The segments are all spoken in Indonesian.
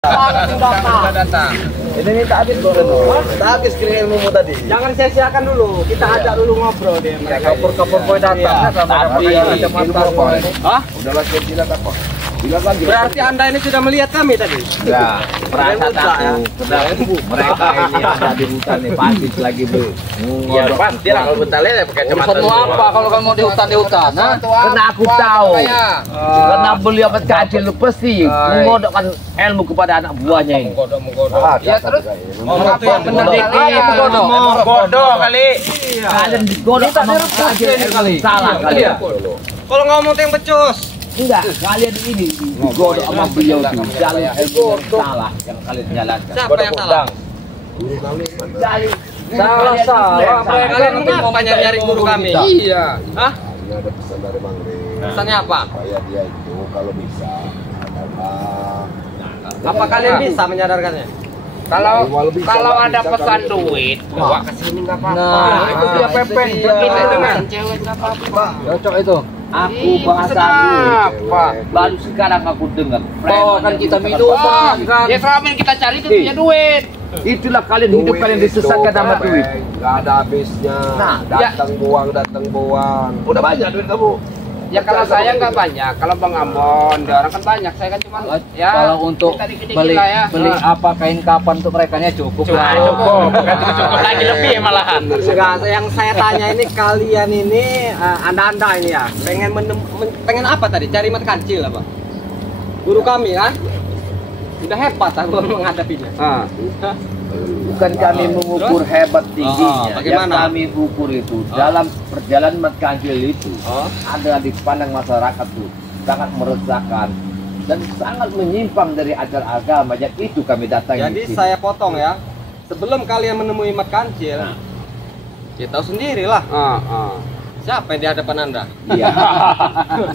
Sudah datang. Ini tak habis kok tak habis kirim ilmu tadi. Jangan sia-siakan dulu. Kita ajak dulu ngobrol deh. Kapur-kapur poin datang sama kacamata. Hah? Udahlah gila apa? Bilang lagi. Berarti Anda ini sudah melihat kami tadi? Ya, perasaan aku. Mereka ini ada di hutan nih, pasti lagi Ya pasti lah kalau bentar lele pakai kacamata. Urusanmu apa kalau kamu mau di hutan Nah, karena aku tahu. Karena beliau kecil lu pasti mengodokkan ilmu kepada anak buahnya ini. Menggodok. Ya terus Ngomong yang benar dikit. Bodoh kali. Kalian digodok sama kecil kali. Salah kalian. Kalau ngomong yang becus. Enggak, kalian ini digodok sama beliau itu. Jalan ilmu yang salah yang kalian jalankan. Siapa yang salah? Salah. Kalian ngapa nyari guru kami? Iya. Hah? Ini ada pesan dari Bang Rey. Pesannya apa? Supaya dia itu kalau bisa adalah Apa kalian bisa menyadarkannya? Kalau ada pesan duit, bawa ke sini enggak apa-apa. Nah, itu dia pepeng. Kita dengan Cewek enggak apa-apa. Cocok itu. Aku bahasa apa? baru sekarang aku dengar. Bawakan kita minuman kan. Ya selama yang kita cari itu punya duit. Itulah kalian hidup kalian disesatkan sama duit. Nggak ada habisnya. Nah, datang buang. Udah banyak duit kamu. Ya kalau saya nggak banyak, kalau Bang Ambon, dia orang kan banyak. Saya kan cuma ya. Kalau untuk kita dikit-dikit beli lah ya. beli apa kain kapan untuk mereka cukup. Cukup. Bukan cukup lagi lebih malahan. Enggak, yang saya tanya ini kalian ini anda ini ya pengen apa tadi? Cari mat kancil apa? Guru kami kan? Udah hebat aku menghadapinya. Bukan kami mengukur hebat tingginya. Bagaimana? Yang kami ukur itu dalam perjalanan mat kancil itu ada dipandang masyarakat tuh sangat meresahkan dan sangat menyimpang dari ajaran agama. Jadi itu kami datangi. Jadi saya potong ya. Sebelum kalian menemui mat kancil, kita tahu sendirilah. Siapa yang di hadapan Anda? Iya.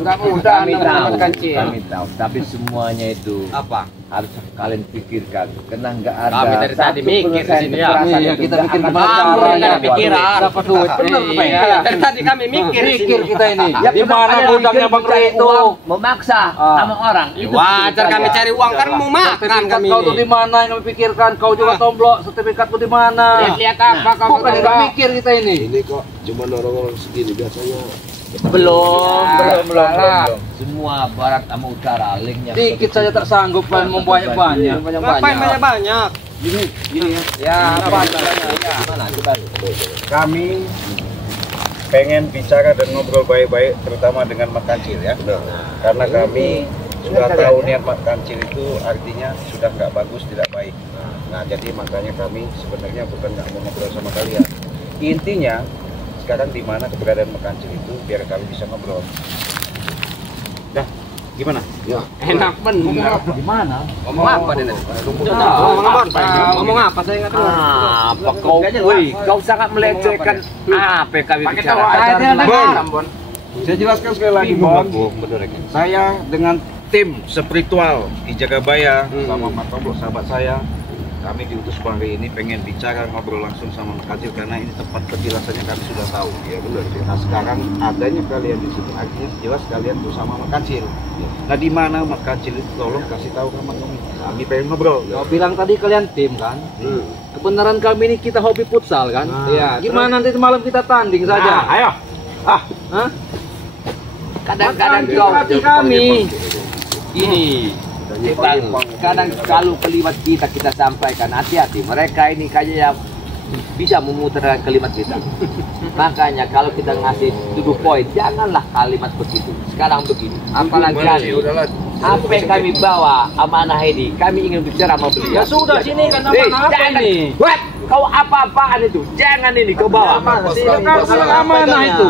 Enggak mudah Kami tahu, kancil. kami tahu. Tapi semuanya itu Apa? harus kalian pikirkan. Karena nggak ada. Kami dari tadi mikir di sini ya. Iya, kita mikir Kamu yang ada pikiran. Dapat duit. Benar, Iya. dari tadi kami mikir di sini. kita ini. Ya, Di mana gudangnya Bang Rey itu? Memaksa sama orang. Ya, wajar kami cari uang kan mau makan kami Kau tuh di ini. mana yang kami pikirkan? Kau juga tomblok, sertifikatmu di mana? Lihat apa kau nggak mikir kita ini? Ini kok cuma orang-orang segini biasanya. Belum. Semua barat sama utara linknya. Dikit saja tak sanggup kan membanyak-banyak. Ngapain banyak-banyak? Gini ya. Ya, apa Mana coba? Kami pengen bicara dan ngobrol baik-baik terutama dengan Mat Kancil ya. Karena kami sudah tahu niat Mat Kancil itu artinya sudah nggak bagus, tidak baik. Nah jadi makanya kami sebenarnya bukan nggak mau ngobrol sama kalian. Intinya sekarang di mana keberadaan Mat Kancil itu biar kami bisa ngobrol. Dah, gimana? Ya. Enak benar. Gimana? Ngomong apa deh? Ngomong apa? Saya nggak tahu. Apa kau? Woi, kau sangat melecehkan apa yang kami Pakai bicara? tawa Bon. Saya jelaskan sekali lagi, Bon. Saya dengan tim spiritual di Jagabaya sama Mas Tomblo sahabat saya, kami diutus Bang Rey ini pengen bicara ngobrol langsung sama Mat Kancil karena ini tempat penjelasannya kami sudah tahu. Ya benar. Nah sekarang adanya kalian di sini artinya jelas kalian bersama Mat Kancil. Nah di mana Mat Kancil itu tolong kasih tahu sama kami. Kami pengen ngobrol. Kau bilang tadi kalian tim kan? Kebenaran kami ini kita hobi futsal kan? Iya. Gimana nanti malam kita tanding saja? Ayo. Hah? Kadang-kadang Mat Kancil kau hati kami. ini kadang kalau kalimat kita sampaikan hati-hati, mereka ini kayaknya yang bisa memutar kalimat kita. Makanya kalau kita ngasih tuduh poin, janganlah kalimat begitu. Sekarang begini, apalagi kami apa yang kami bawa amanah ini, kami ingin bicara sama beliau. Ya sudah sini kan amanah apa jangan. ini? What? Kau apa-apaan itu? Jangan ini kau bawa. Kan amanah itu.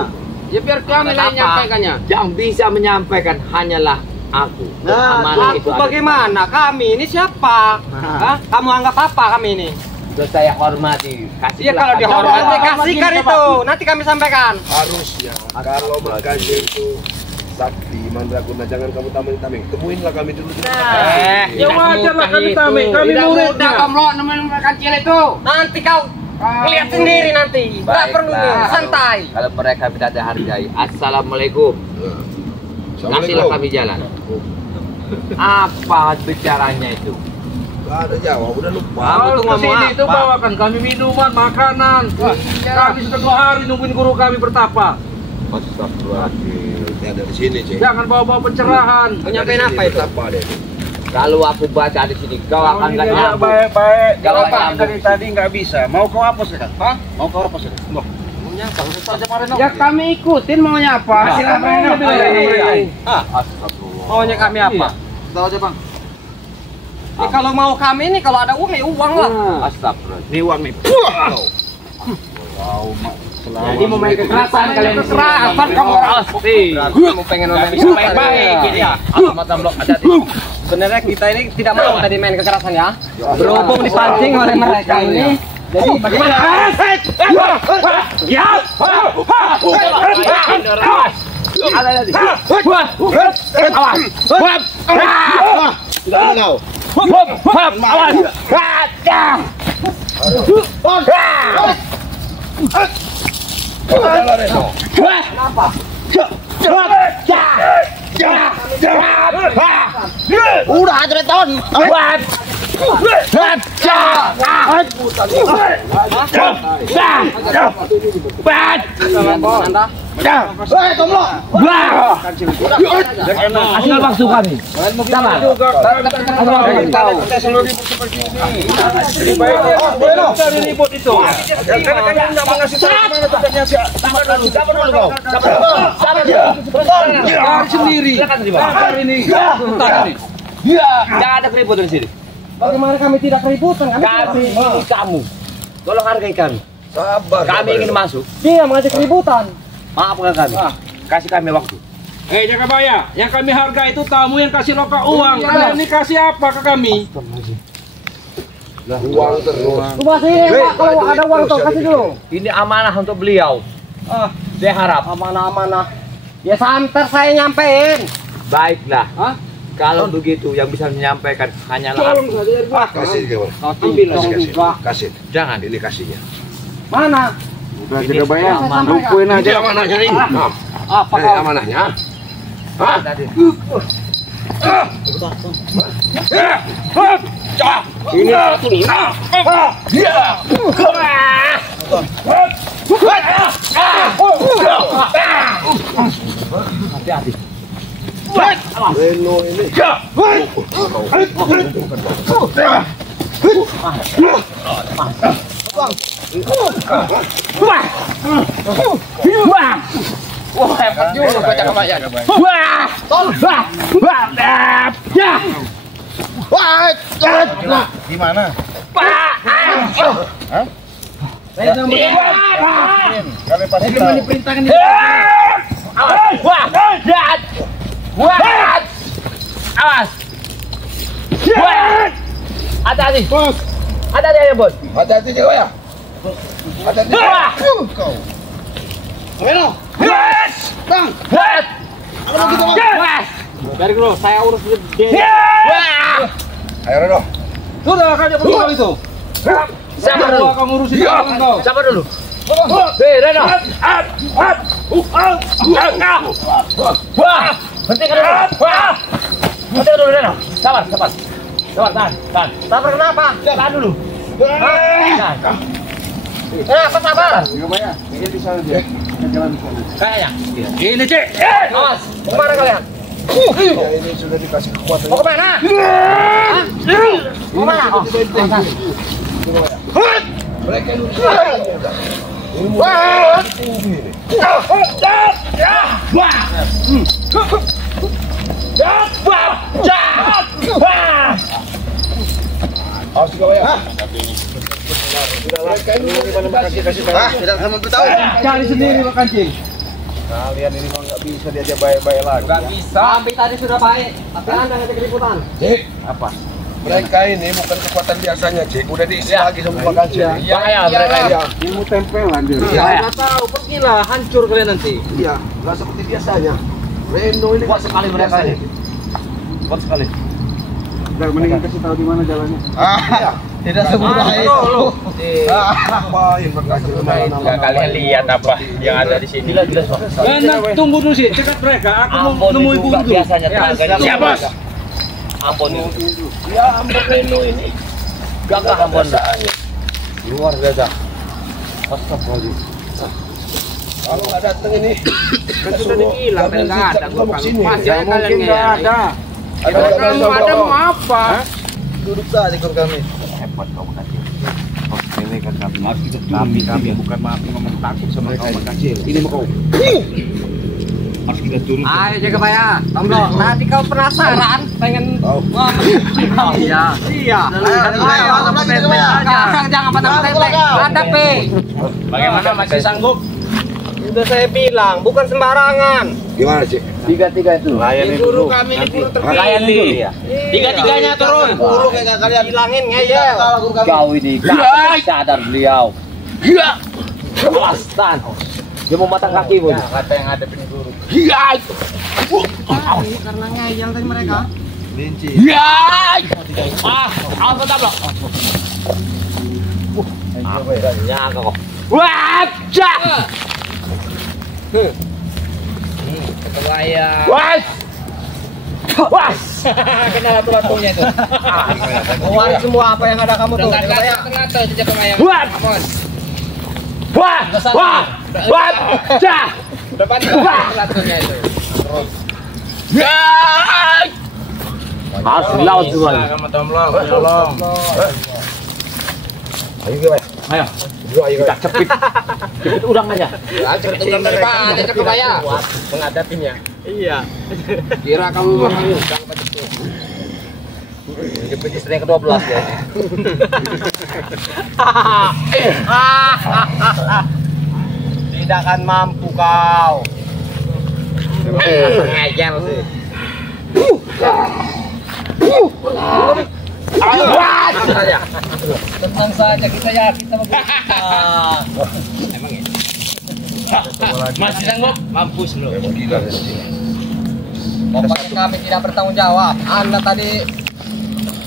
Ya biar kami lah yang nyampaikannya. Yang bisa menyampaikan hanyalah aku. Amanah itu Aku ada. bagaimana? Kami ini siapa? Hah? Kamu anggap apa kami ini? Sudah saya hormati. Iya kalau dihormati kasihkan itu. Nanti kami sampaikan. Harusnya kalau Mat Kancil itu sakti mandraguna jangan kamu tameng-tameng. Temuinlah kami dulu. Ya wajar lah kami tameng. Kami muridnya. Komlo nemenin kancil itu. Nanti kau lihat sendiri nanti. Enggak perlu santai. Kalau mereka tidak hargai. Assalamualaikum. Kasihlah kami jalan. Apa bicaranya itu? Gak ada jawab, udah lupa. Kalau ke sini itu bawakan kami minuman, makanan. Kami sudah 2 hari nungguin guru kami bertapa. Astagfirullahaladzim. Ada di sini, Cik. Jangan bawa-bawa pencerahan. Menyampaikan apa itu? Apa deh? Kalau aku baca di sini, kau akan nggak nyambung. Baik-baik. Kalau Kalau nyambung. dari tadi nggak bisa. Mau kau apa sekarang? Hah? Mau kau apa sekarang? Loh. Ya kami ikutin maunya apa? Silakan. Maunya kami apa? Tahu aja, Bang. Kalau mau kami nih kalau ada uang ya uang lah. Astagfirullah. Ini uang nih. Jadi mau main kekerasan kalian. Kekerasan kamu pasti. Kamu pengen main baik-baik gitu ya. Mata blok ada di. Sebenarnya kita ini tidak mau tadi main kekerasan ya. Berhubung dipancing oleh mereka ini. Jadi bagaimana? Ya. Ada tadi. Udah aja ton. Hasil bakso kami. Sabar. Sendiri. Ini. Jangan ada keributan di sini. Bagaimana kami tidak keributan? Kami ini kamu. Tolong hargai kami. Sabar. Kami ingin masuk. Dia mengajak keributan. Maafkan kami. Kasih kami waktu. Jakabaya, yang kami hargai itu tamu yang kasih loka uang. Kalian ini kasih apa ke kami? Uang terus. Coba sih, Pak, kalau ada uang tuh kasih dulu. Ini amanah untuk beliau. Saya harap. Amanah-amanah. Ya santer saya nyampein. Baiklah. Kalau begitu yang bisa menyampaikan hanyalah aku. Kasih kawan. Ambil dong Kasih. juga. Kasih. Jangan. Ini kasihnya. Mana? Udah Ini Jakabaya, saya lupain Ini aja. amanahnya ini. Apa kau? Amanahnya. Tadi. Ini satu nih. Hati-hati. Reno ini. Wah, hebat juga baca kemayan. Di mana? Kalian pasti tahu. Awas. Hati-hati. Hati-hati ya, Bos. Hati-hati juga ya. Hati-hati. Dari dulu, saya urus dia. Ayo Reno. Sudah kan betul itu. Sabar dulu. Kamu urusin tangan kau. Sabar dulu. Hei, Reno. Wah, hentikan dulu. Hentikan dulu, Reno. Sabar, sabar. Sabar, tahan. Sabar kenapa? Tahan dulu. Tahan. Kenapa sabar? Ini di sana dia. Kayaknya. Ini, Cek. Awas, mau kemana kalian? Ya, ini sudah dikasih kekuatan. Mau kemana? Mau kemana? Oh, Mereka ini ini mulai tinggi ini. Awas juga ya. Mereka ini Tidak kamu tahu. Cari sendiri Pak Kancing. Kalian ini mau nggak bisa diajak baik-baik lagi. Gak bisa. Kami tadi sudah baik, tapi Anda ngajak keributan. Cik, Apa? mereka ini bukan kekuatan biasanya, Cik. Udah diisi lagi sama makan Cik. Bahaya mereka ini. Ilmu tempelan dia. Bahaya. Nggak tahu, pergilah, hancur kalian nanti. Iya, nggak seperti biasanya. Reno ini Kuat sekali mereka ini. Kuat sekali. Udah mendingan kasih tahu di mana jalannya. Tidak semudah itu. Ngapain mereka Nggak kalian lihat apa yang ada di sini. Jelas, Pak. Tunggu dulu sih, cekat mereka. Aku mau Ambon nemui itu ibu nggak dulu. biasanya tenaganya. Siap, Bos. Ambon ini. Ya Ambon Reno ini. Gagah Ambon. Luar biasa. Astagfirullah. Kalau nggak datang ini, Kan sudah dibilang dan nggak ada. Masih Ya mungkin nggak ada. Kamu ada mau apa? Duduk saja ikut kami. Hebat kamu nanti. Ini kan kami bukan maafin ngomong takut sama kau kecil. Ini mau kau. Harus kita turun. Ayo jaga Maya, Tomlo. Tadi kau penasaran pengen iya. Iya. Ayo, sekarang jangan patah tempe. Hadapi. Bagaimana masih sanggup? Sudah saya bilang, bukan sembarangan. gimana sih? Tiga itu. Layani dulu kami di guru tertinggi. Layani. Tiga-tiganya turun. Guru kayak kalian bilangin ngeyel. Kau ini sadar beliau. Kelastan. Dia mau matang kaki bu. Kata yang ada di guru. Karena ngeyel tadi mereka. Apa tablo? Nyangka kok. Wajah. Kebayang. Was. Kenal aturan-aturannya itu. Keluarin semua apa yang ada kamu tuh. Kebayang. Wah. Wajah. Depan aturannya itu. Harus laut semuanya. Kamu Tomlo, tolong. Ayo gimana? Ayo. Kita Cepit udang aja. Cepet turun dari depan, aja kebayang. Menghadapinya. Iya. Kira kamu udang betul. Cepit istri yang ke-12 ya. Tidak akan mampu kau. Ngejel sih. Tenang saja, kita yakin sama guru kita. Emang ya? Masih sanggup? Mampus lu. Pokoknya kami tidak bertanggung jawab. Anda tadi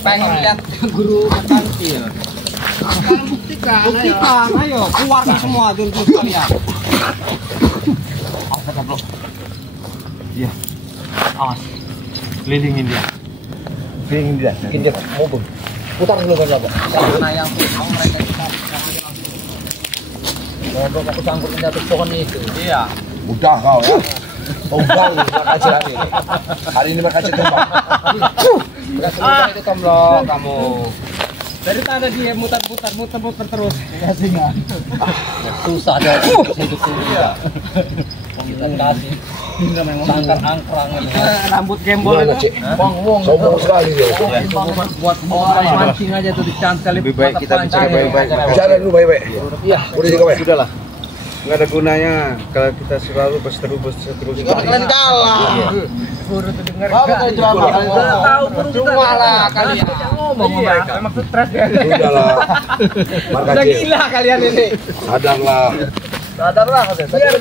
pengen lihat guru berkantil. Buktikan, ayo keluarkan semua dulu kalian. Awas. Kelilingin dia. Mungkin dia mau putar dulu kan Bapak. Karena yang mau mereka kita Mau aku sangkut jatuh pohon itu. iya. Udah kau ya. Tumbang makasih hari ini. Hari ini makasih tumbang. Enggak semudah itu Tomlo kamu. Dari tadi dia muter-muter terus. Susah ada hidup tuh. Kita kasih. Ini memang sangkar angkrang ini. Rambut gembol Gimana itu. Cik? Sombong sekali dia. Buat mancing aja tuh dicantel. Lebih baik kita bicara baik-baik. Bicara dulu baik-baik. Iya. Udah juga baik. Sudahlah. Nggak ada gunanya kalau kita selalu berterus. Kalian kalah. Guru tuh dengar. Tahu percuma lah kalian. Ngomong sama mereka. Maksud stres ya. Sudahlah. Udah Makasih. gila kalian ini. Sadarlah. Sadarlah biar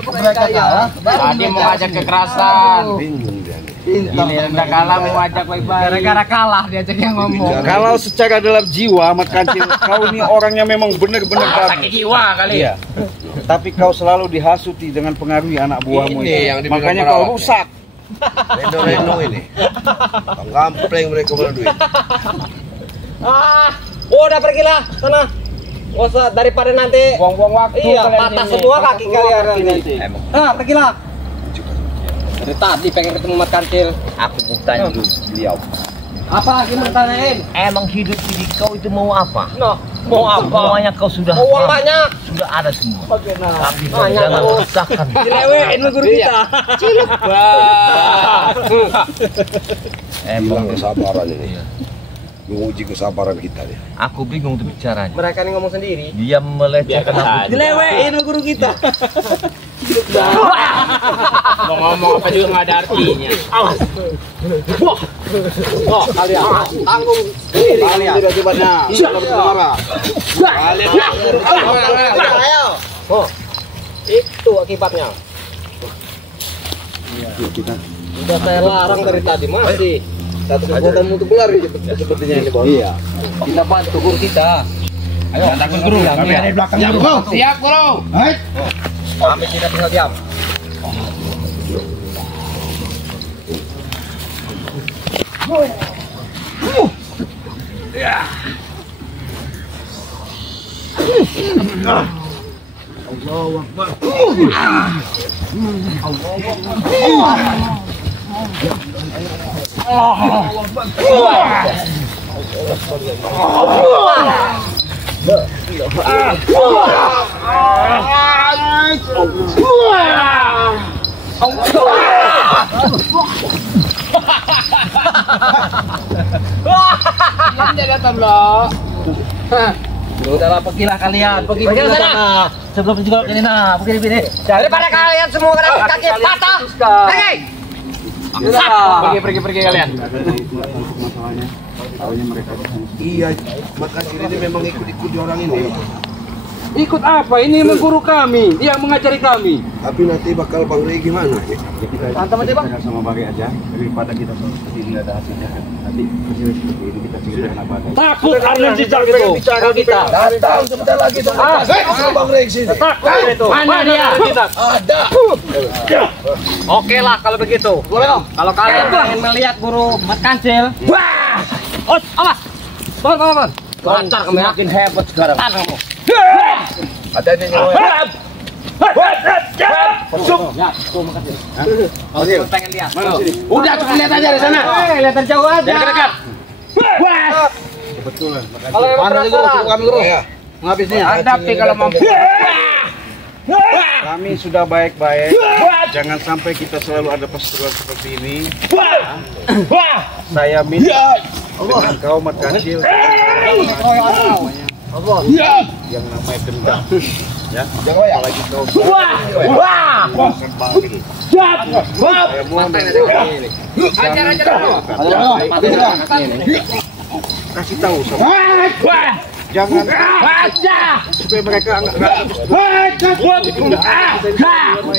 mereka kalah. Tadi mau ajak kekerasan. Bingung dia nih. Ini udah kalah mau ajak baik-baik. Gara-gara kalah diajak yang ngomong. Kalau secara dalam jiwa Mat Kancil, kau ini orangnya memang benar-benar Sakit bagus. jiwa kali. Iya. Tapi kau selalu dihasuti dengan pengaruhi anak buahmu Ini itu. yang dibilang Makanya perawat. kau rusak. Reno ini. Gampleng mereka punya duit. Udah pergilah sana. Nggak usah daripada nanti buang-buang waktu. Iya, patah semua kaki kalian nanti. Pergilah. Dari tadi pengen ketemu Mat Kancil. Aku mau tanya dulu beliau. Apa lagi mau tanyain? Emang hidup diri kau itu mau apa? No, mau apa? Semuanya kau sudah Uang banyak. sudah ada semua. Tapi kau Banyak, jangan Bos. usahkan. Dilewein sama guru kita. Hilang kesabaran ini. Menguji kesabaran kita nih. Aku bingung tuh bicaranya. Mereka ini ngomong sendiri. Dia melecehkan aku. Dilewein sama guru kita. Mau ngomong apa juga nggak ada artinya. Awas. Oh, kalian tanggung sendiri kalian. Akibatnya. Ayo. Oh. Itu akibatnya. Udah saya larang dari tadi masih. Satu kekuatan untuk berlari sepertinya ini bos. Iya. Kita bantu guru kita. Ayo, takut guru. Kami ada di belakang guru. Siap guru. Kami tidak tinggal diam. Udahlah, pergilah kalian, pergi sana. Sebelum juga ini begini. Daripada kalian semua kaki patah. Hei. Pergi kalian. Iya, maka ini memang ikut orang ini. Ikut apa? Ini guru kami, dia mengajari kami. Tapi nanti bakal Bang Rey gimana? Mantap aja, Bang. Sama Bang Rey aja, daripada kita seperti ini ada hasilnya kan. Nanti hasil seperti ini kita ceritakan apa adanya. Takut Arlen Cicak itu. Bicara kita. Datang sebentar lagi dong. Bang Rey sini. Takut itu. Mana dia? Ada. Oke lah kalau begitu. Kalau kalian ingin melihat guru Mat Kancil. Wah! Awas. Bon. Lancar kamu makin hebat sekarang. Kamu. Ada nih nyawa. Pengen lihat. Udah tuh lihat aja di sana. Lihat dari jauh aja. Jangan dekat. Kebetulan. Kalau yang penasaran. Kami guru ya. Menghabisnya. Hadapi kalau mampu. Kami sudah baik-baik. Jangan sampai kita selalu ada perseteruan seperti ini. Saya minta dengan kau Mat Kancil yang namanya dendam. Ya, apalagi kau. Saya mohon kasih tahu sama. Jangan supaya mereka enggak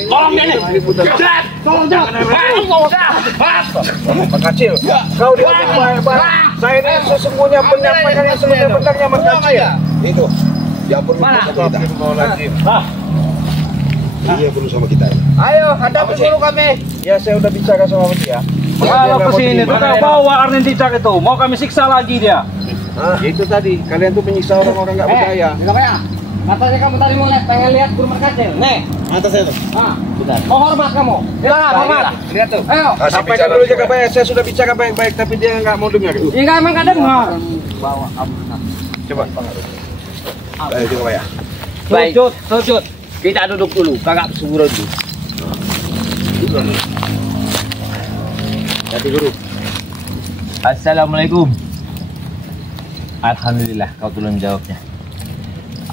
Tolong ini. Pak Kacil, kau diomong baik-baik. Saya ini sesungguhnya menyampaikan yang sebenarnya Mas Kacil. Itu. Dia perlu sama kita. Dia perlu sama kita. Ayo, hadapi guru kami. Ya saya udah bicara sama dia. Kalau kesini tuh bawa Arlen Cicak itu, mau kami siksa lagi dia. Ya itu tadi, kalian tuh menyiksa orang-orang nggak berdaya. Katanya kamu tadi mau pengen lihat guru Mat Kancil. Nih, Atas itu. mau hormat kamu. Silakan hormat. Lihat tuh. Ayo. Sampaikan dulu jaga baik. Saya sudah bicara baik-baik, tapi dia nggak mau dengar. Ya enggak emang enggak dengar. Coba. Ayo coba ya. Baik. Sujud. Kita duduk dulu, kakak subuh dulu. Jadi guru. Assalamualaikum. Alhamdulillah kau telah menjawabnya.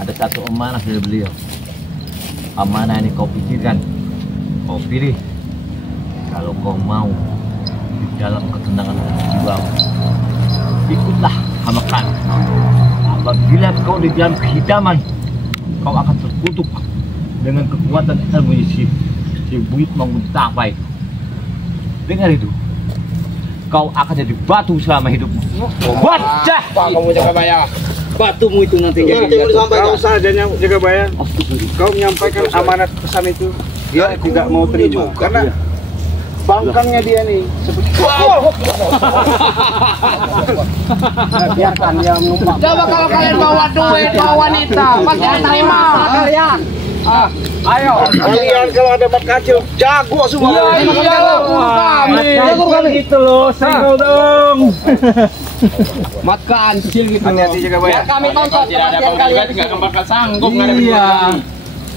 Ada satu amanah dari beliau. Amanah ini kau pikirkan, kau pilih. Kalau kau mau di dalam ketenangan jiwamu, ikutlah hamakan. Apabila kau di dalam kehidaman, kau akan terkutuk dengan kekuatan ilmu si buyut menguntapai. Dengar itu. Kau akan jadi batu selama hidupmu. Wajah! Kamu jaga bayar. Batumu itu nanti jadi. Kau saja yang jaga bayar. Kau menyampaikan amanat pesan itu, dia tidak mau terima karena bangkangnya dia nih seperti. Biarkan dia menumpang. Coba kalau kalian bawa duit, bawa wanita, pasti diterima. Kalian. Ayo. Kalian kalau ada Mat Kancil jago semua. Jago kami. Gitu loh, single dong. Mat Kancil gitu. Hati-hati jaga bayar. Biar kami tonton kepastian kalian. Nggak bakal sanggup. Iya.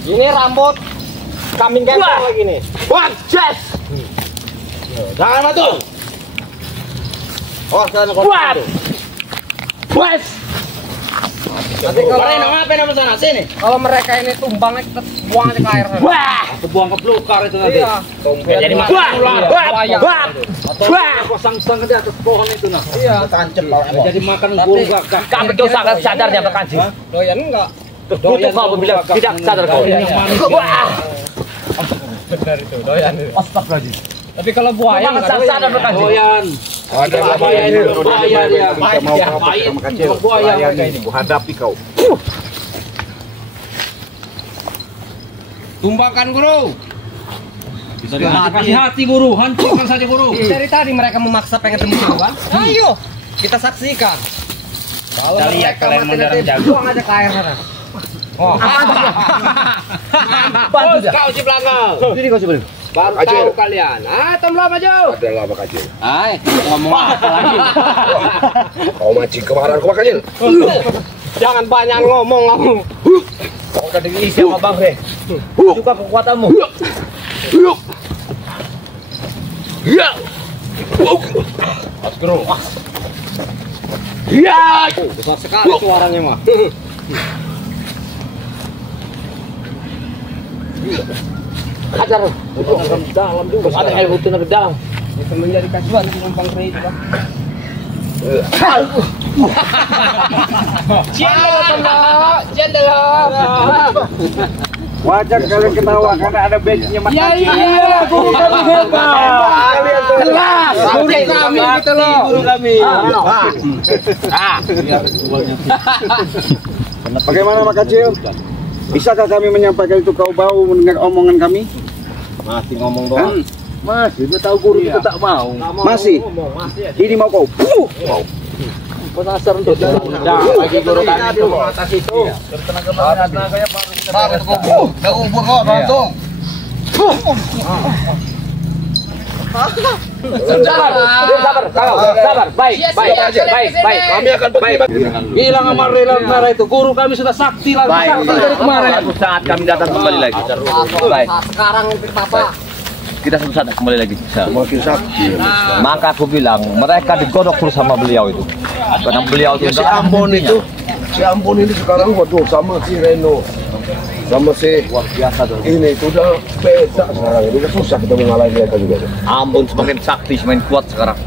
Ini rambut kambing gempol lagi nih. Wajah. Jangan batu. Oh, sana kau. Wes. Nanti kalau mereka ini tumbang kita buang aja ke air. Wah, buang ke belukar itu nanti. Iya. Jadi Wah. pasang-pasang di atas pohon itu nah. Iya. Tancep lawan. Jadi makan burung gak. Kami dosa akan sadar dia Pak Kancil. Doyan enggak? Terkutuk kau apabila tidak sadar kau. Wah. Benar itu, doyan itu. Astagfirullahaladzim. Tapi kalau buaya enggak Sadar Pak Kancil. Doyan. Ada Buaya ini berbahaya dia. Kita mau kau sama Kacil. Buaya Ini ku hadapi kau. Tumbangkan guru. Kasih hati guru, hancurkan saja guru. Dari tadi mereka memaksa pengen temu kan? Ayo, kita saksikan. Kalau mereka mati nanti buang aja ke air sana. Oh, Bos, kau si Belangau. Sini kau si Belangau. Baru tahu kalian. Tomlah maju. Adalah Pak Kacil. ngomong apa lagi? Kau mancing kemarahan Pak Kacil. Jangan banyak ngomong kamu. Kau udah diisi sama Bang Re. Suka kekuatanmu. Ya. Mas Guru. Ya. Besar sekali suaranya mah. Hajar. Dalam juga. Ada air hutan ke dalam. Itu menjadi kasuan numpang Re itu, Bang. Cendol. Wajar kalian ketawa karena ada badge-nya Mas Kacil. Iya, guru kami hebat. Kelas. Guru kami gitu loh. Guru kami. Bagaimana Mas Kacil? Bisakah kami menyampaikan itu kau bau mendengar omongan kami? Masih ngomong doang. Masih, udah tahu guru kita tak mau. Masih? Ini mau kau? Penasaran tuh. Bagi guru kami itu atas itu. Tenaganya baru kita kubur. Dah kubur kok langsung. Sabar. Baik. Kami akan pergi. Bilang sama Rela itu guru kami sudah sakti lagi. Sakti dari kemarin. Suatu saat kami datang kembali lagi. Baik. Sekarang Papa. Kita suatu saat kembali lagi. Makin sakti. Maka aku bilang mereka digodok terus sama beliau itu. Karena beliau itu Si Ambon ini sekarang waduh sama si Reno. Sama si luar biasa tuh. ini itu udah beda sekarang. Ini udah susah kita mengalahin mereka juga. Ambon semakin sakti, semakin kuat sekarang.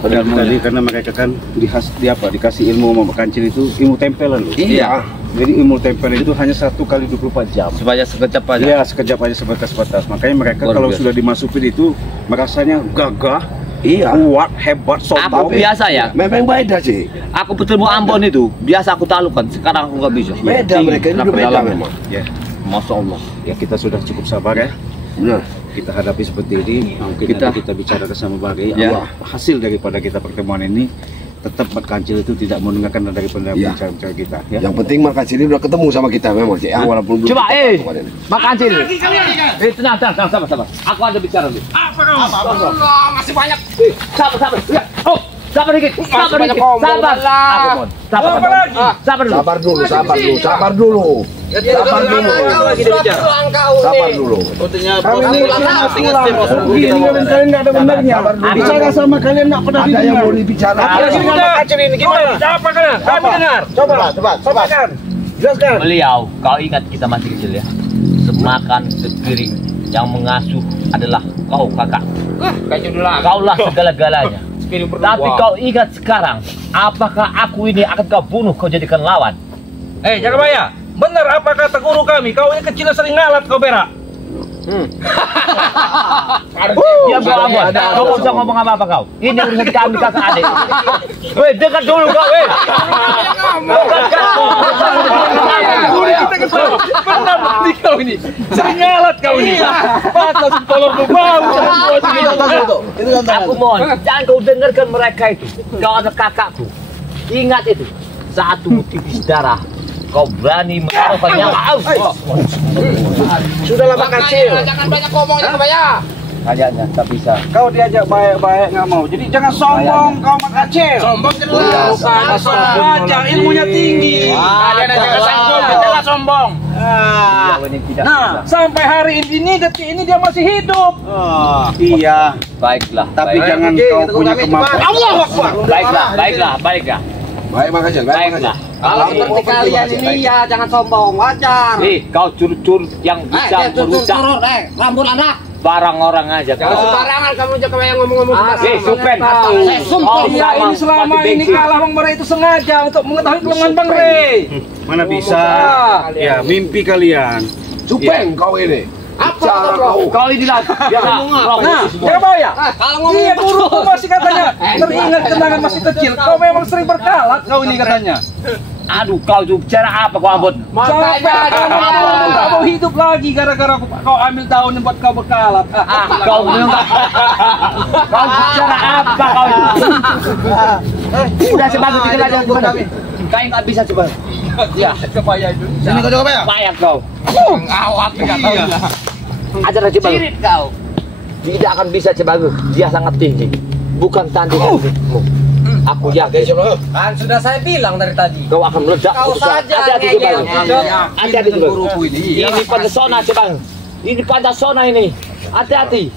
Padahal tadi karena mereka kan dikasih ilmu sama Pak Kancil itu ilmu tempelan loh. Iya. Jadi ilmu tempelan itu hanya 1 kali 24 jam. Supaya sekejap aja. Ya sekejap aja sebatas-batas. Makanya mereka Luar kalau biasa. sudah dimasukin itu merasanya gagah, Iya. kuat, hebat, Aku sombong. biasa ya. Memang beda sih. Aku bertemu Ambon itu biasa aku taklukkan. Sekarang aku nggak bisa. Beda mereka ini udah beda memang. Ya, Masya Allah. ya kita sudah cukup sabar ya. Benar. Kita hadapi seperti ini. Mungkin kita bicarakan sama Bagi. Ya. Hasil daripada kita pertemuan ini tetap Pak Kancil itu tidak mendengarkan dari Ya. bicara kita. Ya. Yang penting Mak Kacil ini udah ketemu sama kita memang sih. Walaupun belum. Coba, ketemu kemarin. Makan Cil. Tenang, sabar. Aku ada bicara dulu. Masih banyak. Sabar. Ya. Oh, sabar dikit. Sabar. Aku mohon. Sabar dulu. Sabar dulu. Sabar dulu. Kami ini kalian nggak ada benernya. Bicara sama kalian nggak pernah Ada yang mau dibicarakan. Sabarkan. Jelaskan. Beliau, kau ingat kita masih kecil ya. Semakan sepiring yang mengasuh adalah kau kakak. Kaulah segala-galanya. Tapi kau ingat sekarang, apakah aku ini akan kau bunuh, kau jadikan lawan? Jagabaya, benar apa kata guru kami? Kau ini kecil sering ngalat kau berak. Diam kau Ambon, kau nggak usah ngomong apa-apa kau. Ini urusan kami kakak adik. Weh, dengar dulu kau, weh. Benar berarti kau ini. Sering ngalat kau ini. Pantas tolong bau. Aku mohon, jangan kau dengarkan mereka itu. Kau ada kakakku. Ingat itu, satu tipis darah. Kau berani menaruhkan nyawa. Sudahlah Pak Kancil. Jangan banyak ngomong ya. Kayaknya tak bisa. Kau diajak baik-baik nggak mau. Jadi jangan sombong kau Pak Kancil. Sombong jelas. Aja ilmunya tinggi. Kalian aja kesangkut, jelas sombong. Nah, sampai hari ini detik ini dia masih hidup. Iya. Baiklah. Tapi jangan kau punya kemampuan. Allah Akbar. Baiklah. Baik Mak Kacil. Baiklah. Kalau seperti kalian ini ya jangan sombong, wajar. Kau curut-curut yang bisa merusak Rambut anak. barang orang aja. Jangan sembarangan kamu jangan yang ngomong-ngomong sembarangan. Supen. Ya ini selama ini kalah Bang Bare itu sengaja untuk mengetahui kelemahan Bang Re. Mana bisa? Ya mimpi kalian. Cupeng kau ini. Apa Kau ini lah. Biasa. Nah, Jagabaya. kalau ngomong Iya guruku masih katanya teringat kenangan masih kecil. Kau memang sering berkalat kau ini katanya. Aduh, kau tuh cara apa kau Ambon? Makanya kamu hidup lagi gara-gara kau ambil daun yang buat kau berkalap. Kau memang kau bicara apa kau itu? Udah sebagus tinggal aja gimana? Kau nggak bisa coba. Ya, Kepaya itu. Sini kau coba ya. payah kau. Awak enggak tahu. Ajar aja Cibagus. Cirit kau. Tidak akan bisa Cibagus. Dia sangat tinggi. Bukan tandinganmu. Aku yakin. Kan sudah saya bilang dari tadi. Kau akan meledak. Kau saja Hati-hati ngeyel. Cibagus. Hati-hati Cibagus. Guruku ini. Ini pesona Cibagus. Ini Pancasona ini. Hati-hati.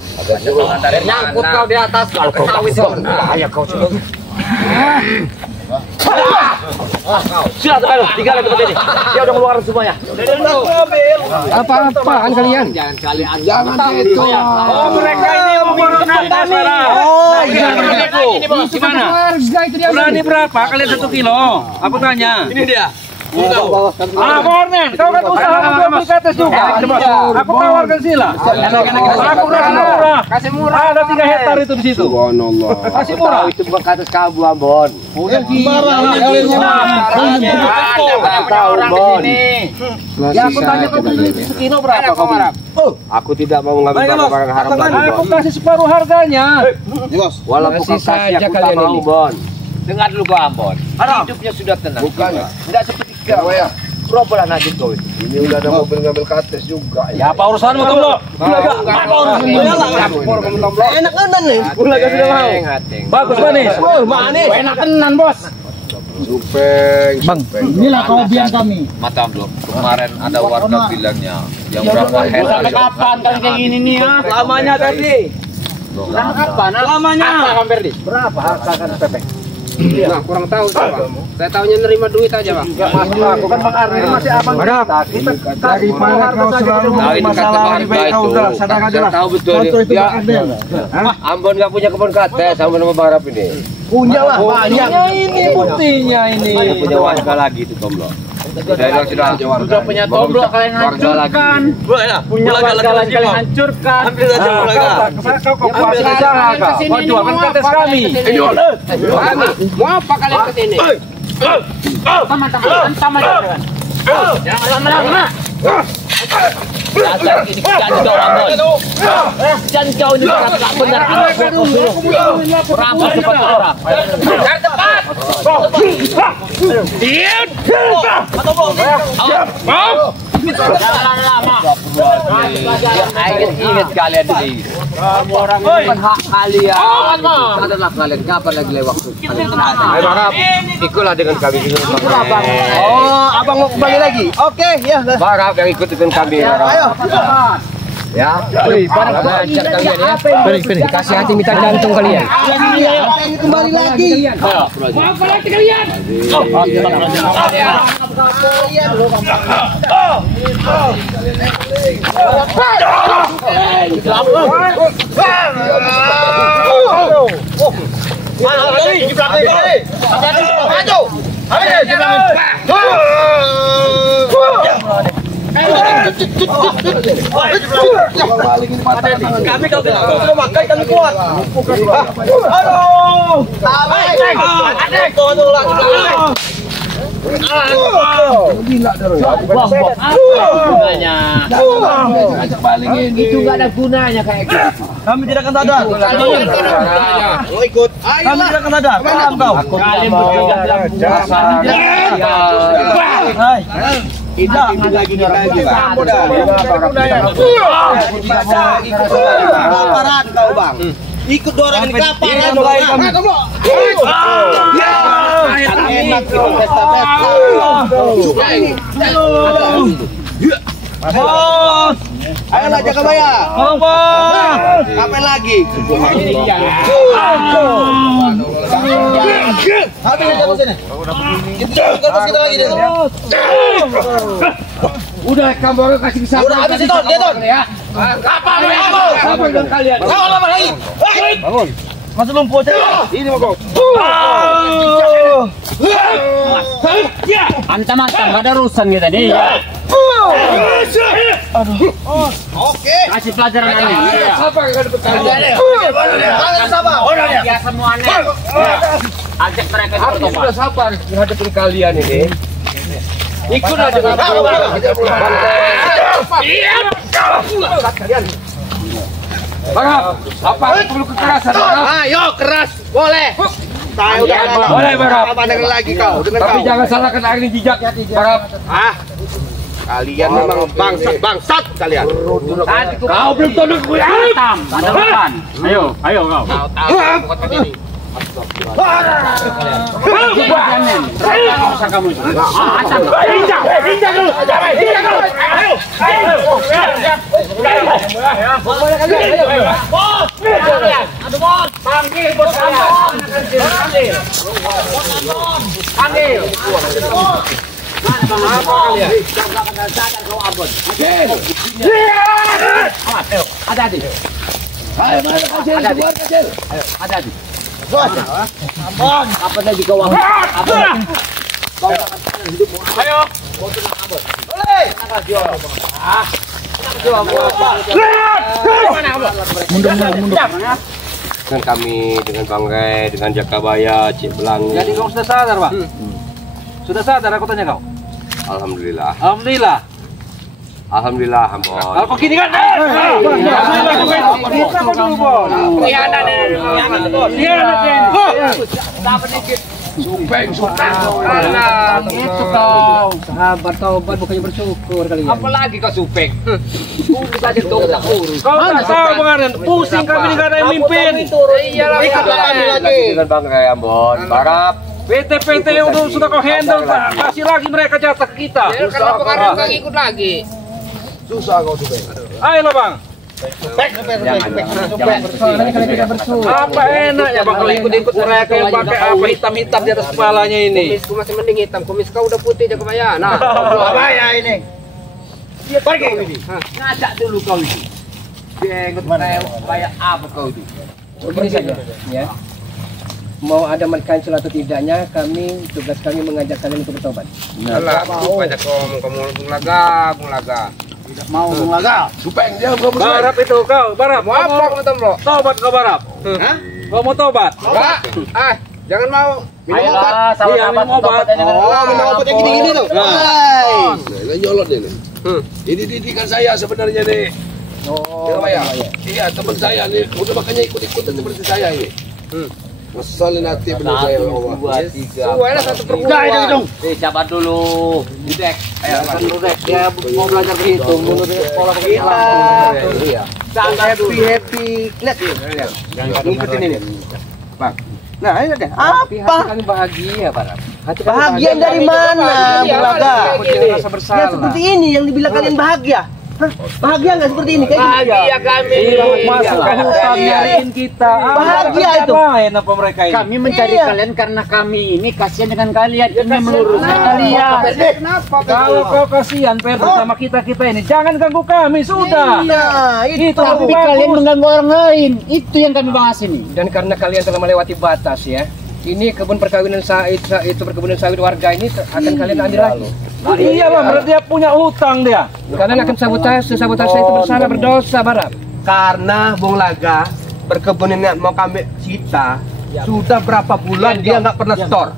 Nyangkut kau di atas Kalau kau kawin kau bahaya kau Cibagus. Sudah Cibagus, tinggal di tempat ini. Dia udah keluar semuanya. Apa-apaan kalian? Jangan kalian. Jangan itu. Oh, mereka ini membunuh sekarang. Oh, iya. Gimana? Berani berapa kalian 1 kilo? Aku tanya. Ini dia. Mornen, kau kan usaha untuk beli kates juga. Aku tawarkan sila. Aku murah. Kasih murah. Ada 3 hektar itu di situ. Subhanallah. Kasih murah. Itu bukan kata kabu Ambon. Udah Tahu Bon. Ya aku tanya kau beli sekilo berapa kau beli? Aku tidak mau mengambil barang haram lagi Aku Bon. kasih separuh harganya. Walaupun kau kasih aku tak mau Bon. Dengar dulu kau Ambon. Hidupnya sudah tenang. Bukan. Tidak seperti kau. Berobolah najib kau itu. Ini udah ada mobil ngambil kates juga. Ya apa urusanmu tuh lo? Apa urusanmu? Enak tenan nih. Ulaga sudah mau. Bagus manis. Manis. Enak tenan bos. Supeng. Inilah kelebihan kami. Mata belum. Kemarin ada warga bilangnya yang berapa hektar. Sampai kapan kan kayak gini nih ya? Lamanya tadi. Kapan? Lamanya. Berapa harga kan Pepe? Nah, kurang tahu Bang. Saya tahunya nerima duit aja, Bang. Aku kan Bang Arni masih abang kita. Daripada kau selalu masalah lebih baik kau udah sadar aja lah. Tahu betul Contoh itu dia. Bang Adel. Ambon nggak punya kebun kates, Ambon sama Bang Arap ini. Punya lah banyak. Ini buktinya ini. Dia punya warga lagi itu Tomblo. Sudah punya Tomblo kalian hancurkan. Punya warga lagi kalian hancurkan. Ambil saja warga. Kau kuasai usaha kau. Kau jualkan kates kami. Mau apa kalian ke sini? Taman. Jangan lama-lama. Dasar ini jangan kau Ambon. Jangan kau ini tak benar. Berapa cepat orang? Cari tempat. Jangan lama. Ingat kalian ini. Bukan hak kalian. Adalah kalian kapan lagi lewat waktu. Ayo Barap, ikutlah dengan kami. Oh, abang mau kembali lagi? Oke, ya. Barap yang ikut dengan kami. Ayo. Ya. Barang lancar kalian ya. Kasih hati minta jantung kalian. Kembali lagi. Apa lagi kalian? Kami kalau sudah makan kami kuat. Aduh. Adek, tolong lagi. Gunanya. Itu nggak ada gunanya kayak gitu. Kami tidak akan sadar. Mau ikut? Kami tidak akan sadar. Paham kau? Kalian berdua dalam puasa. Tidak lagi. Kelaparan kau bang. Ikut dua orang ini kelaparan. Enak kita pesta-pesta. Bos, ayolah jaga bayar. Bos, kapan lagi? Habis aja sini. Kita lagi deh. Udah kamu kasih kesempatan. Udah habis itu, dia tuh. Kapan mau? Apa dengan kalian? Kau lama lagi. Bangun. Masuk lumpur aja. Ini mau kau. Antam-antam ada urusan kita nih. Oke. Kasih pelajaran ini. Apa yang akan bertanya? Kalian sabar. Ya semuanya. Ajak mereka Aku sudah sabar menghadapi kalian ini. Ikut aja. Barap, apa perlu kekerasan? Ayo keras, boleh. Saya udah Boleh, Barap. Apa dengar lagi kau? Dengar Tapi kau. jangan salahkan air jejak, Barap. Kalian memang bangsat kalian. Kau belum tahu gue hitam. Ayo kau. Apa lagi kau? Dengan kami, dengan Bang Ray, dengan Jakabaya, Cik Belangi. Jadi kau sudah sadar, Pak? Sudah sadar aku tanya kau? Alhamdulillah. Alhamdulillah. Alhamdulillah, Ambon. Kalau kau gini kan? Supeng. Itu kau. Sahabat taubat bukannya bersyukur kalian. Apalagi kau supeng. Urus aja tuh tak urus. Kau tak tahu pengaruh. Pusing kami ini gak ada yang mimpin. Iyalah kami lagi. Dengan Bang Ray, Ambon. Barap. PT yang sudah kau handle, kasih lagi mereka jatah ke kita. Kalau pengaruh kau ikut lagi. Susah kau tuh, Bang. Ayolah Bang. Apa enaknya Bang kalau ikut-ikut mereka yang pakai apa hitam-hitam di atas kepalanya ini? Kumisku masih mending hitam, kumis kau udah putih Jakabaya. Nah, Apa ya ini? Dia pergi kau ini. Ngajak dulu kau ini. Dia ikut kayak apa kau itu? begini saja, ya. Mau ada kancil atau tidaknya, tugas kami mengajak kalian untuk bertobat. Alah, banyak kamu laga. Tidak mau melaga. Supeng dia belum selesai. Barap itu kau, Barap. Mau apa kau tomblo? Tobat kau Barap. Hah? Kau mau tobat? Enggak. Jangan mau minum obat. Iya, minum obat. Minum obat yang gini-gini tuh. Nah, nyolot deh nih. Ini didikan saya sebenarnya nih. Jakabaya. Iya, teman saya nih. Udah makanya ikut-ikutan seperti saya ini. Ngeselin hati bener saya. 1, 2, 3. Suara satu perempuan. Sabar dulu. Dudek. Ayo, dudek. Dia mau belajar berhitung. Dulu di sekolah begitu. Iya. Happy. Lihat. Ngikutin ini. Bang. Nah, ini deh. Apa? Kami bahagia, Barap. Bahagia dari mana, Bulaga? Rasa bersalah. Ya seperti ini yang dibilang kalian bahagia. Hah? Bahagia nggak seperti ini? Kayak gini? Bahagia kami. Masuk ke hutan nyariin kita. Bahagia itu. Main apa mereka ini? Kami mencari Iya. kalian karena kami ini kasihan dengan kalian, ingin meluruskan kalian. Kenapa? Kalau kau kasihan Perdo sama kita ini, jangan ganggu kami, sudah. Iya, itu. Tapi kalian mengganggu orang lain, itu yang kami bahas ini. Dan karena kalian telah melewati batas ya, ini kebun perkawinan itu perkebunan sawit warga ini akan kalian ambil lagi. Nah, iyalah, berarti dia punya utang dia. Kalian akan sabotase itu bersalah berdosa, Barap. Karena Bung Laga perkebunan mau kami sita sudah berapa bulan dia nggak pernah store.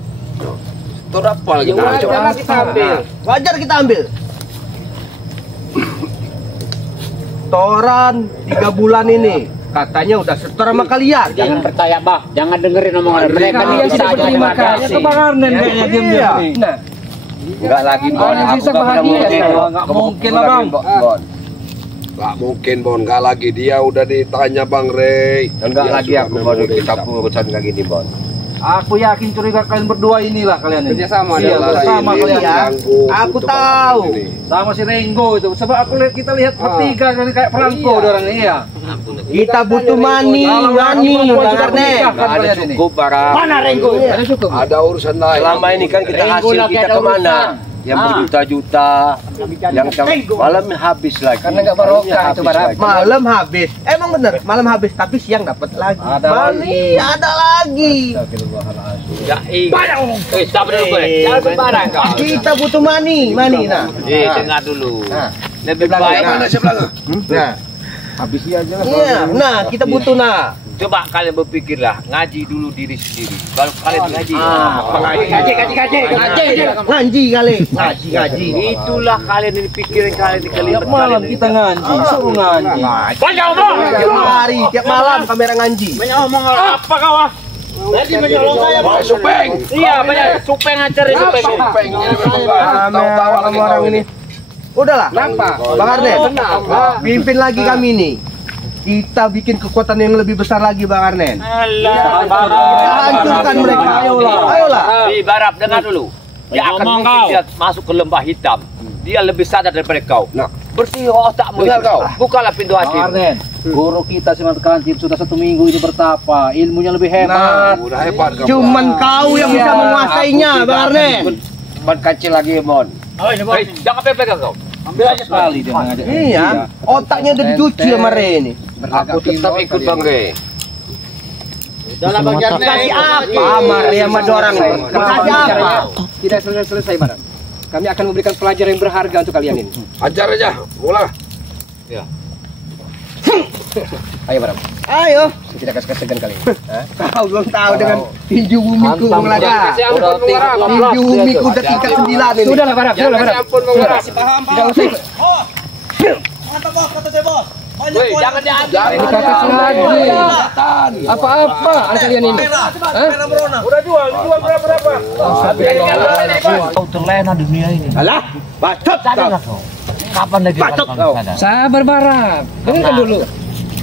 Store apa lagi? Wajar kita ambil. Wajar kita ambil. Toran 3 bulan ini katanya udah setor sama kalian. Jangan percaya, Bah. Jangan dengerin omongan mereka. Kalian Bisa tidak aja berterima mereka. kasih. Itu Bang Arnen kayaknya diam-diam nih. Nah, Enggak lagi, Bon. Kalian Aku bisa nggak bahagia, mungkin, saya. Bon. Nggak Kamu mungkin lagi, lah, Bang. Bon. Gak mungkin, Bon. Gak lagi. Dia udah ditanya Bang Ray. Enggak Dia lagi sudah aku Bon memori kita hitam. urusan kayak gini, Bon. Aku yakin curiga kalian berdua inilah kalian ini. Kerjasama, Iya, Adalah bersama ini kalian. mengganggu Aku untuk tahu. ini. Sama si Renggo itu. Sebab kita lihat bertiga kan kayak perangko orang ini ya. kita butuh money, Kalau Karne. Enggak ada cukup, Barap. Mana Renggo? Ada cukup. Ada urusan lain. Selama ini kan kita Renggo hasil lagi kita ada kemana? urusan. Yang berjuta-juta, yang malam habis lagi. Karena nggak barokah itu, Barap. lagi. Malam habis. Emang bener, malam habis tapi siang dapat lagi. Ada Bali, ada lagi. Sabar dulu, Boy. Jangan sembarang kau. Kita butuh money, nah. Dengar dulu. Nah. Lebih baik. Mana sebelah? Nah, Habisi aja lah. iya, nah kita butuh Coba kalian berpikirlah, ngaji dulu diri sendiri. Kalau kalian ngaji, Ngaji kali. Ngaji. itulah kalian ini pikirin kalian di kalimat Malam kalian. kita ngaji, suruh ngaji. Banyak omong. Tiap hari, tiap malam kamera ngaji. Banyak omong apa kau? Nanti menyolong saya, Pak Supeng. Iya banyak supeng ajar ya supeng. Supeng ini memang Tahu-tahu sama orang ini. Udahlah. Kenapa? Bang Arnen. Kenapa? Pimpin lagi kami nih. Kita bikin kekuatan yang lebih besar lagi Bang Arnen. Kita hancurkan mereka. Ayolah. Barap dengar dulu. Dia akan mungkin dia masuk ke lembah hitam. Dia lebih sadar daripada kau. Nah. Bersih otakmu. Dengar kau. Bukalah pintu hati. Arnen, guru kita Simat Kancil sudah 1 minggu ini bertapa, ilmunya lebih hebat. Udah hebat kamu. Cuman kau yang bisa menguasainya Bang Arnen. Ban kecil lagi, Mon. Jangan pegang kau. Ambil aja sekali dia mengajak. Iya, otaknya udah dicuci sama Re ini. Aku tetap ikut Bang Re. Dalam bagian kasih apa? Mari sama dorang nih. Kasih apa? Tidak selesai, Barat. Kami akan memberikan pelajaran yang berharga untuk kalian ini. Ajar aja. Mulai. Ayo, Barat. Ayo. Saya tidak kasih segan kali ini. Kau belum tahu dengan tinju bumiku Melaka. Tinju bumiku udah tingkat 9 ini. Sudahlah, Barat. Sudahlah, Barat. Tidak usah ikut. Woi, jangan diambil. Dikasih lagi. Apa-apa anak kalian ini? Kau terlena dunia ini. Alah, bacot Sadarlah kau. Kapan lagi Bacot kau kau. sadar? Sabar, Barat. Dengarkan dulu.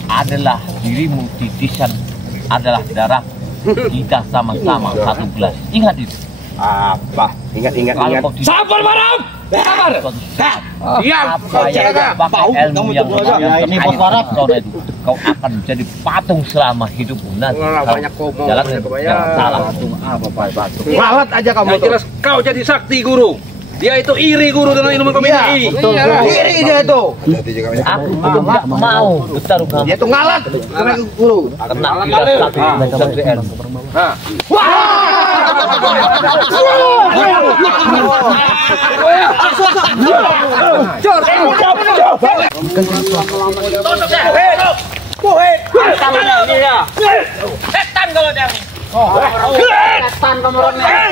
Adalah dirimu titisan adalah darah. Kita sama-sama satu gelas. Ingat itu. Apa? Ingat. Kalau kau tidak Sabar, Barat. Sabar. Diam. apa yang pakai ilmu yang ini kau itu, kau akan menjadi patung selama hidupmu nanti. Banyak ngomong. Jalan jangan salah. Apa patung? Ngalat aja kamu tuh. Jelas kau jadi sakti guru. Dia itu iri guru dengan ilmu kami ini. Iri dia tuh. Aku tidak mau bertarung kamu. Dia tuh ngalat. Karena guru. Karena kita satu dari ilmu.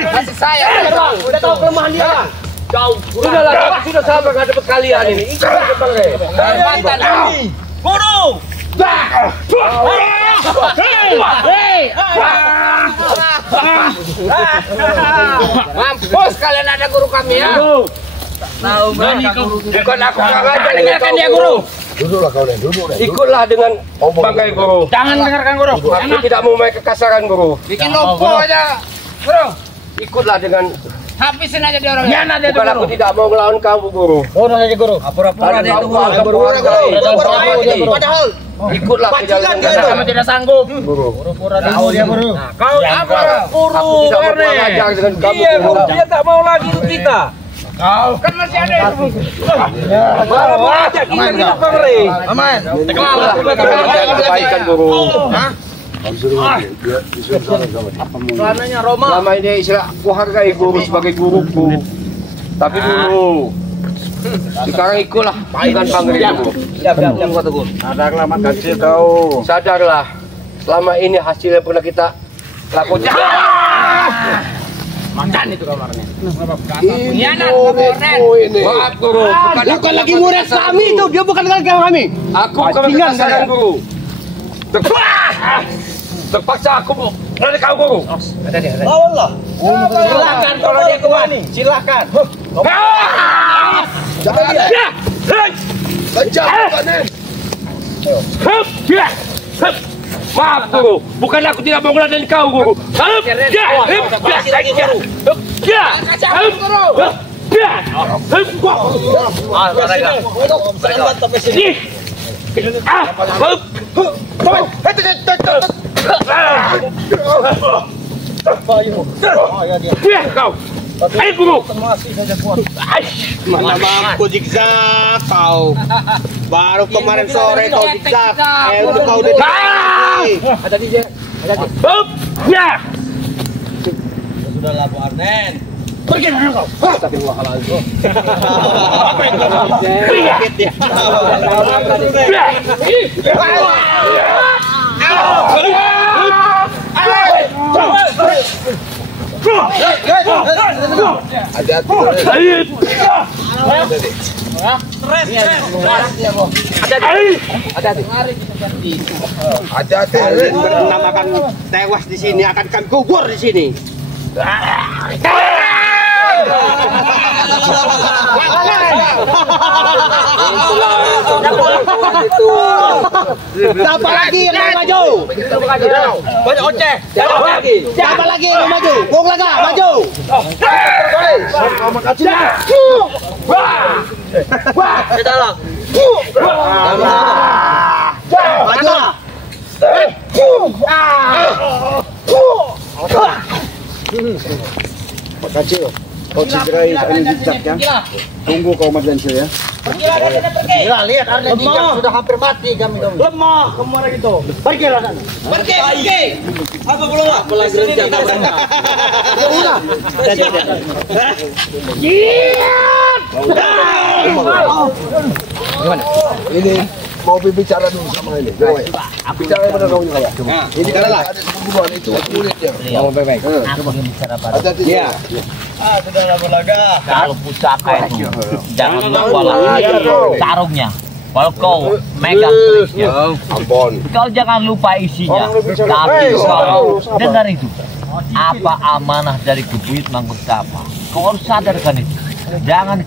Masih saya. Udah tahu kelemahan dia. Sudahlah, sudah sabar ngadep kalian ini. Ikut Bang Re. Mantan. Guru. Mampus kalian ada guru kami ya. Tahu bukan aku kagak dengarkan dia guru. Duduklah kau nih, duduk deh. Ikutlah dengan bangkai guru. Jangan dengarkan guru. Aku tidak mau main kekasaran guru. Bikin lopo aja. Guru, Ikutlah dengan habisin aja dia orangnya. bukan aku tidak mau melawan kamu guru. Pura-pura dia itu guru. Padahal Ikutlah ke jalan yang benar. Kamu tidak sanggup. Guru. Tahu dia guru. Kau apa guru? Aku tidak mau mengajar dengan kamu guru. Dia tak mau lagi ikut kita. Kan masih ada itu. Baru aja kita hidup Bang Re. aman. Ikutlah kita kebaikan guru. Celananya Roma. Selama ini aku hargai guru sebagai guruku. Tapi dulu sekarang ikutlah dengan Bang Re guru. Siap kata guru. Sadarlah mak kecil kau. Sadarlah, selama ini hasil yang pernah kita lakukan. Mantan itu kamarnya. Ini. Maaf guru, Bukan lagi murid kami tuh, dia bukan lagi kami. aku bukan kekasaran guru. Terpaksa aku dari kau guru. Silakan kalau dia kembali. Silakan. Jangan dia. Kejar bukan nih. Maaf guru, bukan aku tidak mau ngeladen kau guru. Kau, ayo guru. Mana mampu zigzag kau. Baru kemarin sore kau zigzag. Untuk kau udah Sudahlah Bu Arnen. pergi dari kau. Hati-hati. Akan tewas di sini, akan kami kubur di sini. Siapa lagi yang mau maju? Banyak oceh. Siapa lagi yang mau maju? Bung Laga, maju. Pak Kancil, kau cederai ini jejaknya. Tunggu kau Mas Kancil ya. Gila, lihat ada jejak sudah hampir mati kami. Lemah kemarin itu. Pergilah sana. Pergi. Apa belum? Apalagi rencana mereka. Gimana? Ini mau bicara dulu sama ini. Bicara yang benar kamu kayak. Ini bicara lah. Ada hubungan itu kulitnya. Oh, baik. Aku ingin bicara pada. Hati-hati. Iya. Sudah berlaga. Kalau pusaka itu jangan lupa sarungnya. Kalau kau megang kerisnya, Ampun. kau jangan lupa isinya. Tapi kau dengar itu, apa amanah dari Kebuit Mangkunegaran? Kau harus sadarkan itu. Jangan